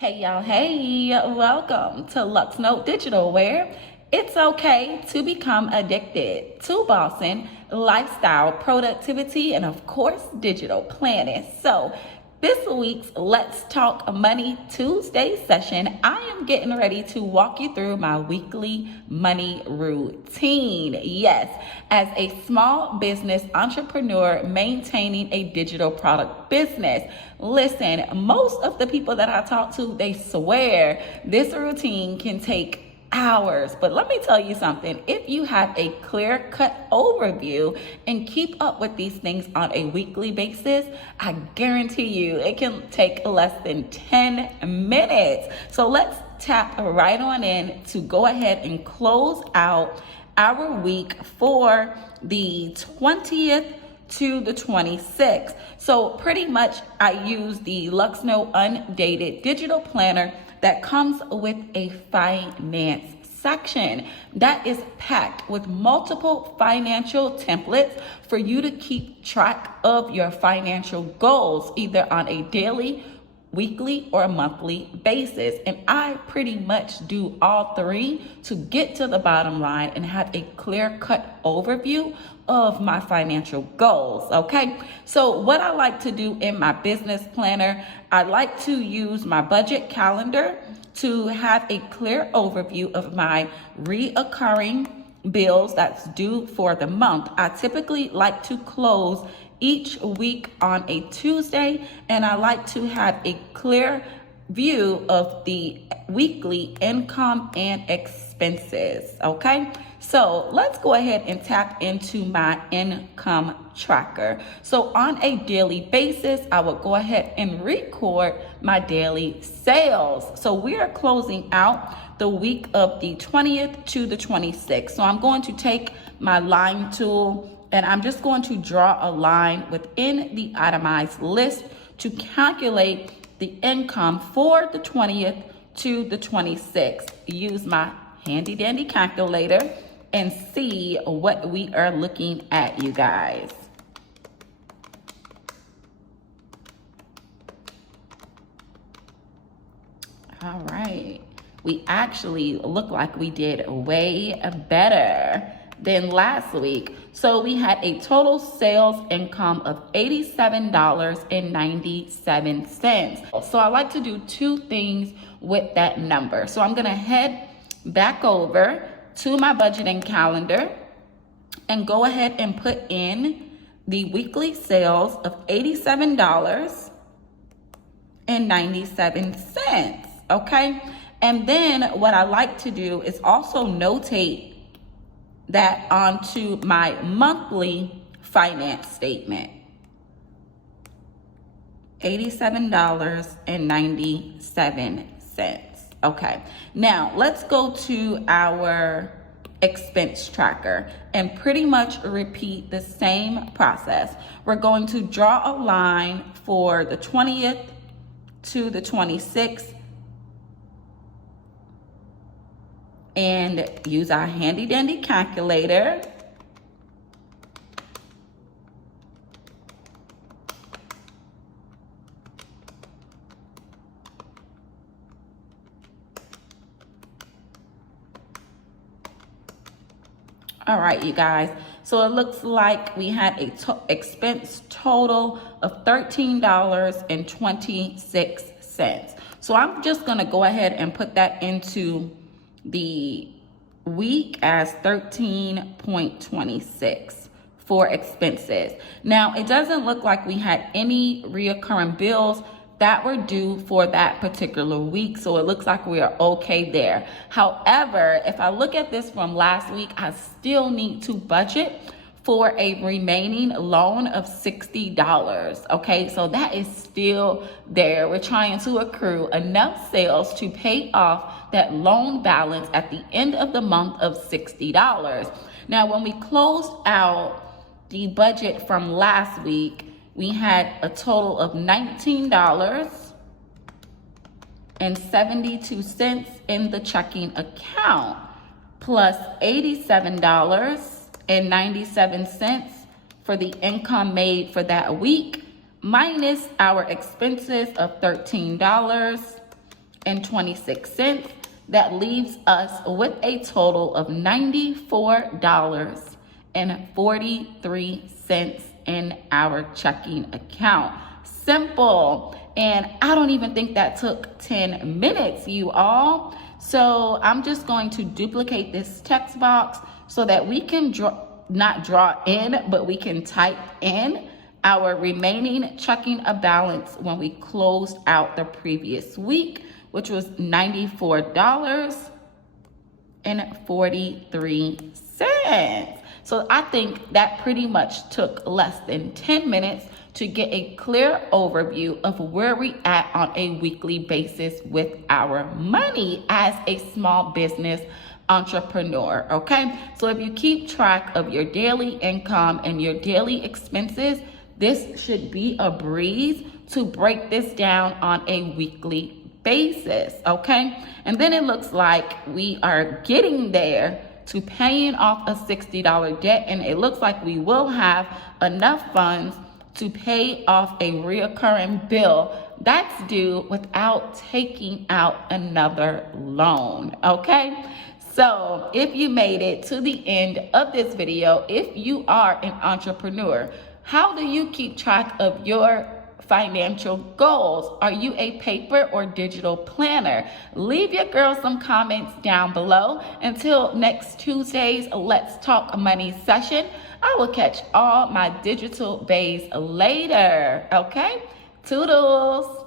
Hey y'all, hey, welcome to Luxnotedigital, where it's okay to become addicted to bossing, lifestyle, productivity, and of course, digital planning. So this week's Let's Talk Money Tuesday session, I am getting ready to walk you through my weekly money routine. Yes, as a small business entrepreneur maintaining a digital product business. Listen, most of the people that I talk to, they swear this routine can take hours. But let me tell you something. If you have a clear-cut overview and keep up with these things on a weekly basis, I guarantee you it can take less than 10 minutes. So let's tap right on in to go ahead and close out our week for the 20th to the 26th. So pretty much I use the Luxno Undated Digital Planner that comes with a finance section that is packed with multiple financial templates for you to keep track of your financial goals, either on a daily, weekly, or a monthly basis. And I pretty much do all three to get to the bottom line and have a clear-cut overview of my financial goals. Okay, so what I like to do in my business planner, I like to use my budget calendar to have a clear overview of my reoccurring bills that's due for the month. I typically like to close each week on a Tuesday, and I like to have a clear view of the weekly income and expenses. Okay, so let's go ahead and tap into my income tracker. So on a daily basis, I will go ahead and record my daily sales. So we are closing out the week of the 20th to the 26th. So I'm going to take my line tool and I'm just going to draw a line within the itemized list to calculate the income for the 20th to the 26th. Use my handy dandy calculator and see what we are looking at, you guys. All right, we actually look like we did way better than last week. So we had a total sales income of $87.97. So I like to do two things with that number. So I'm gonna head back over to my budgeting calendar and go ahead and put in the weekly sales of $87.97, okay? And then what I like to do is also notate that onto my monthly finance statement. $87.97. Okay, now let's go to our expense tracker and pretty much repeat the same process. We're going to draw a line for the 20th to the 26th and use our handy dandy calculator. All right, you guys. So it looks like we had a expense total of $13.26. So I'm just gonna go ahead and put that into the week as 13.26 for expenses. Now, it doesn't look like we had any reoccurring bills that were due for that particular week, so it looks like we are okay there. However, if I look at this from last week, I still need to budget for a remaining loan of $60, okay? So that is still there. We're trying to accrue enough sales to pay off that loan balance at the end of the month of $60. Now, when we closed out the budget from last week, we had a total of $19.72 in the checking account, plus $87.97 for the income made for that week, minus our expenses of $13 That leaves us with a total of $94.43 in our checking account. Simple. And I don't even think that took 10 minutes, you all. So I'm just going to duplicate this text box so that we can not draw in, but we can type in our remaining checking balance when we closed out the previous week, which was $94.43. So I think that pretty much took less than 10 minutes to get a clear overview of where we at on a weekly basis with our money as a small business entrepreneur, okay? So if you keep track of your daily income and your daily expenses, this should be a breeze to break this down on a weekly basis, okay? And then it looks like we are getting there to paying off a $60 debt, and it looks like we will have enough funds to pay off a reoccurring bill that's due without taking out another loan, okay? So if you made it to the end of this video, if you are an entrepreneur, how do you keep track of your financial goals? Are you a paper or digital planner? Leave your girl some comments down below. Until next Tuesday's Let's Talk Money session, I will catch all my digital bays later, okay? Toodles.